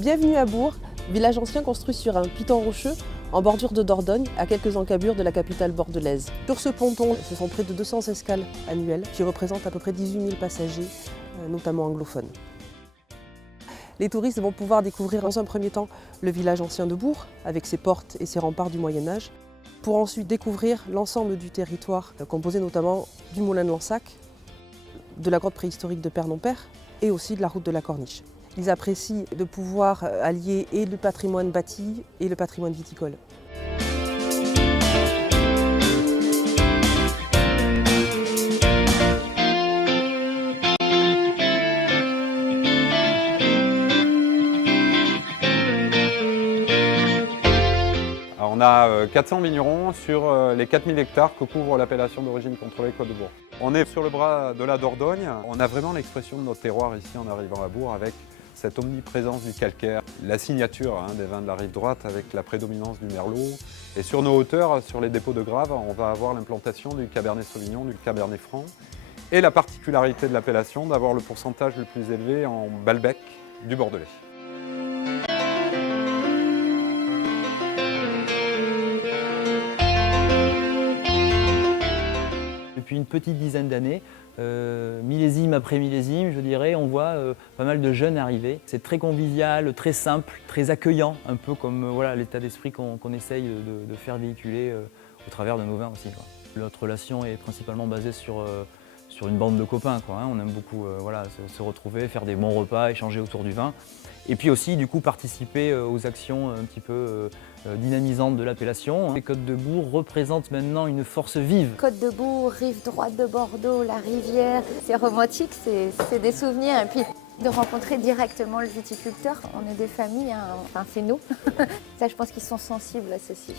Bienvenue à Bourg, village ancien construit sur un piton rocheux en bordure de Dordogne, à quelques encablures de la capitale bordelaise. Sur ce ponton, ce sont près de 200 escales annuelles qui représentent à peu près 18 000 passagers, notamment anglophones. Les touristes vont pouvoir découvrir dans un premier temps le village ancien de Bourg, avec ses portes et ses remparts du Moyen-Âge, pour ensuite découvrir l'ensemble du territoire, composé notamment du moulin de Lansac, de la grotte préhistorique de Père-non-Père et aussi de la route de la Corniche. Ils apprécient de pouvoir allier et le patrimoine bâti et le patrimoine viticole. Alors on a 400 vignerons sur les 4000 hectares que couvre l'appellation d'origine contrôlée Côte de Bourg. On est sur le bras de la Dordogne. On a vraiment l'expression de notre terroir ici en arrivant à Bourg avec cette omniprésence du calcaire, la signature des vins de la rive droite avec la prédominance du merlot. Et sur nos hauteurs, sur les dépôts de graves, on va avoir l'implantation du cabernet sauvignon, du cabernet franc. Et la particularité de l'appellation d'avoir le pourcentage le plus élevé en balbec du bordelais. Depuis une petite dizaine d'années, millésime après millésime, je dirais, on voit pas mal de jeunes arriver. C'est très convivial, très simple, très accueillant, un peu comme l'état d'esprit qu'on essaye de faire véhiculer au travers de nos vins aussi. Notre relation est principalement basée sur une bande de copains. On aime beaucoup se retrouver, faire des bons repas, échanger autour du vin. Et puis aussi, du coup, participer aux actions un petit peu dynamisantes de l'appellation. Les Côtes de Bourg représentent maintenant une force vive. Côte de Bourg, rive droite de Bordeaux, la rivière, c'est romantique, c'est des souvenirs. Et puis de rencontrer directement le viticulteur, on est des familles, enfin c'est nous. Ça, je pense qu'ils sont sensibles à ceci.